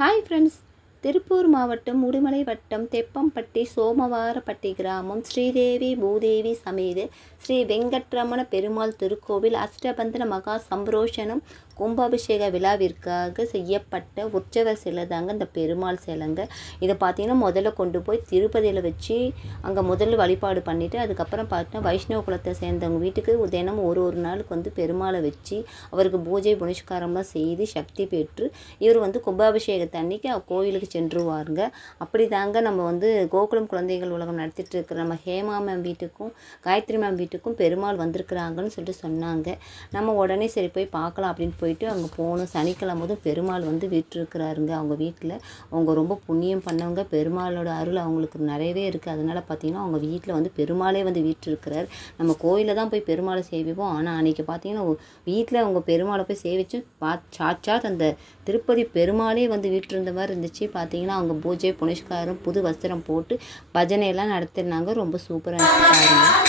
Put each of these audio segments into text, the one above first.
Hi friends, Tiruppur மாவட்டம் உடுமலை வட்டம் தெப்பம்பட்டி சோமவாரப்பட்டி கிராமம் ஸ்ரீதேவி பூதேவி சமேத ஸ்ரீ வெங்கட்ரமண பெருமாள் திருக்கோவில் அஷ்டபந்தன மகா சம்பரோஷனம் கும்பாபிஷேக விழாவிற்காக செய்யப்பட்ட உற்சவர் சிலை தாங்க இந்த பெருமாள் சிலைங்க. இதை பார்த்தீங்கன்னா முதல்ல கொண்டு போய் திருப்பதியில் வச்சு அங்கே முதல்ல வழிபாடு பண்ணிவிட்டு அதுக்கப்புறம் பார்த்தீங்கன்னா வைஷ்ணவ குலத்தை சேர்ந்தவங்க வீட்டுக்கு தினமும் ஒரு நாளுக்கு வந்து பெருமாளை வச்சு அவருக்கு பூஜை புனஸ்காரம்லாம் செய்து சக்தி பெற்று இவர் வந்து கும்பாபிஷேகத்தை அன்னைக்கு கோயிலுக்கு சென்றுவாருங்க. அப்படி தாங்க நம்ம வந்து கோகுலம் குழந்தைகள் உலகம் நடத்திட்டு இருக்கிற நம்ம ஹேமா மேம் வீட்டுக்கும் காயத்ரி மேம் வீட்டுக்கும் பெருமாள் வந்திருக்கிறாங்கன்னு சொல்லிட்டு சொன்னாங்க. நம்ம உடனே சரி போய் பார்க்கலாம் அப்படின்னு போயிட்டு அங்கே போகணும். சனிக்கிழமை போதும் பெருமாள் வந்து வீற்றிருக்கிறாருங்க அவங்க வீட்டில். அவங்க ரொம்ப புண்ணியம் பண்ணவங்க, பெருமாளோட அருள் அவங்களுக்கு நிறையவே இருக்குது. அதனால் பார்த்திங்கன்னா அவங்க வீட்டில் வந்து பெருமாளே வந்து வீற்றிருக்கிறார். நம்ம கோயிலில் தான் போய் பெருமாளை சேவிப்போம். ஆனால் அன்றைக்கி பார்த்திங்கன்னா வீட்டில் அவங்க பெருமாளை போய் சேவிச்சு சாட்சாத் அந்த திருப்பதி பெருமாளே வந்து வீற்றிருந்த மாதிரி இருந்துச்சு. பார்த்திங்கன்னா அவங்க பூஜை புனஸ்காரம் புது வஸ்திரம் போட்டு பஜனையெல்லாம் நடத்தினாங்க. ரொம்ப சூப்பராக இருந்துச்சு.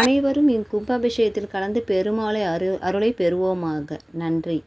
அனைவரும் இக்கும்பாபிஷேகத்தில் கலந்து பெருமாளை அருளை பெறுவோமாக. நன்றி.